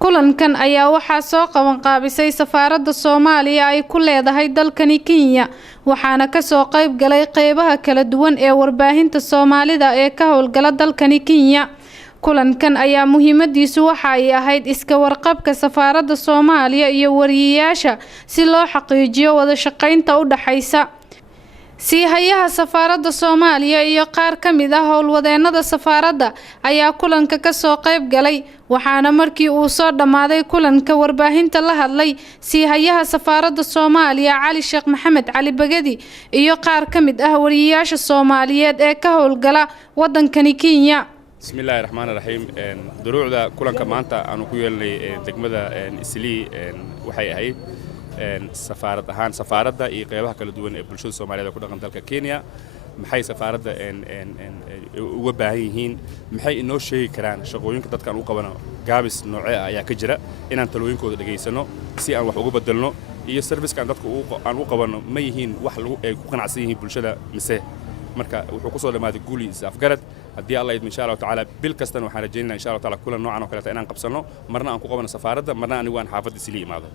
kulankan ayaa waxaa soo qaban qaabisay safaaradda Soomaaliya ay ku leedahay dalkani Kenya waxaana ka soo qayb galay qaybaha kala duwan ee warbaahinta Soomaalida ee ka howlgala dalkani Kenya. kulankan ayaa muhiimadiisu waxa ay ahayd iska warqabka safaaradda Soomaaliya iyo wariyeyaasha si loo xaqiijiyo wada shaqaynta u dhaxaysa hay'adaha safaaradda Soomaaliya iyo qaar ka mid ah howlwadeennada safaaradda ayaa kulanka ka soo qayb galay waxaana markii uu soo dhamaaday kulanka warbaahinta la hadlay hay'adaha safaaradda Soomaaliya Cali Sheekh Maxamed Cali Bagadi iyo qaar ka mid ah wariyeyaasha Soomaaliyeed ee ka howlgala wadankani Kenya. bismillaahi raxmaani raxiim duruucda kulanka maanta aanu ku yeelnay degmada Islii waxay ahayd safaaradda iyo qaybaha kala duwan ee bulshada Soomaaliyeed ku dhaqan dalka Kenya maxay safaaradda uga baahan yihiin maxay inoo sheegi karaan shaqooyinka dadkan u qabano gaabis noocee ayaa ka jira inaan talooyinkooda dhageysano si aan wax uga bedelno iyo service-kan dadku aan u qabano ma yihiin wax ay ku qanacsan yihiin bulshada mise marka wuxuu ku soo dhamaaday guuli afgarad haddii Allah idin insha Allah taala bil kastan waxaan rajaynaynaa insha Allah taala kulan noocan oo kale inaan qabsano marna aan ku qabano safaaradda marna anigu aan xaafadda Islii imaado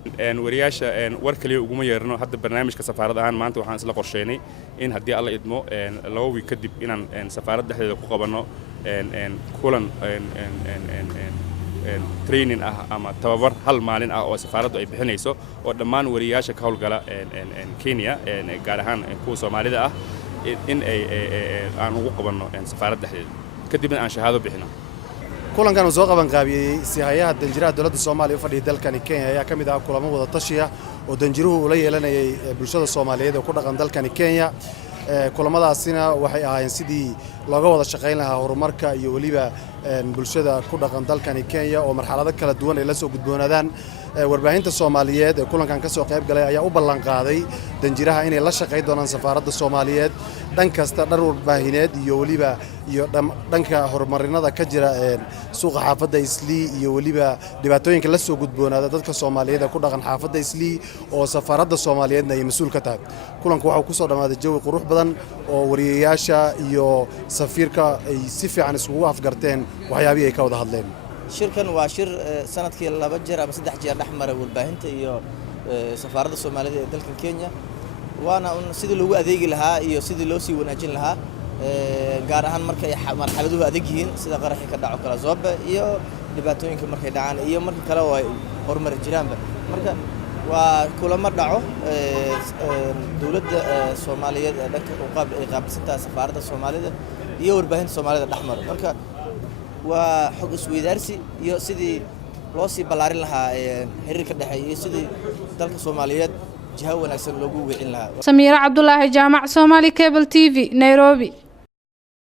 wariyaasha war kaliya uguma yeerno hadda barnaamijka safaaradda ahaan maanta waxaan isla qorsheynay in haddii Allah idmo 2 week kadib inaan safaaradda dhexdeeda ku qabano kulan training ah ama tababar hal maalin ah oo safaaraddu ay bixinayso oo dhammaan wariyaasha ka howlgala Kenya gaar ahaan kuwa Soomaalida ah in aan ugu qabanno safaaradda dhexdeeda kadibna aan shahaado bixino. kulankan soo qaban qaabiyay hay'adaha danjiraha dawladda Soomaaliya u fadhiya dalkani Kenya ayaa kamid ah kulamo wada tashiya oo danjiruhu ula yeelanayay bulshada Soomaaliyeed ee ku dhaqan dalkani Kenya. kulamadaasina waxay ahaayeen sidii looga wada shaqayn lahaa horumarka iyo waliba bulshada ku dhaqan dalkani Kenya oo marxalado kala duwan ay la soo gudboonaadaan. warbaahinta Soomaaliyeed ee kulankan ka soo qayb galay ayaa u ballan qaaday danjiraha inay la shaqeyn doonaan safaaradda Soomaaliyeed dhan kasta dhar warbaahineed iyo waliba dhanka horumarinada ka jira suuqa xaafadda Islii iyo waliba dhibaatooyinka la soo gudboonaada dadka Soomaaliyeed ee ku dhaqan xaafadda Islii oo safaaradda Soomaaliyeedna ay mas'uul ka tahay. kulanku waxa uu ku soo dhamaaday jawi qurux badan oo wariyeyaasha iyo safiirka ay si fiican isugu afgarteen waxyaabihii ay ka wada hadleen. shirkan waa shir sanadkii 2 jeer ama 3 jeer dhaxmaray warbaahinta iyo safaaradda Soomaaliyeed ee dalka Kenya waana sidii loogu adeegi lahaa iyo sidii loo sii wanaajin lahaa gaar ahaan markay marxaladuhu adeeg yihiin sida qaraxii ka dhaco kala Zoobe iyo dhibaatooyinka markay dhacaan iyo marka kale oo ay horumar jiraanba marka waa kulamo dhaco dawladda Soomaaliyeed ee dhanka ay qaabsanta safaaradda Soomaaliyeed iyo warbaahinta Soomaalida dhaxmar marka waa xog isweydaarsi iyo sidii loo sii ballaarin lahaa xiriirka dhaxeeya iyo sidii dalka Soomaaliyeed jiha wanaagsan loogu wicin lahaa. Samiira Cabdullaahi Jaamac Somali Cable TV Nairobi.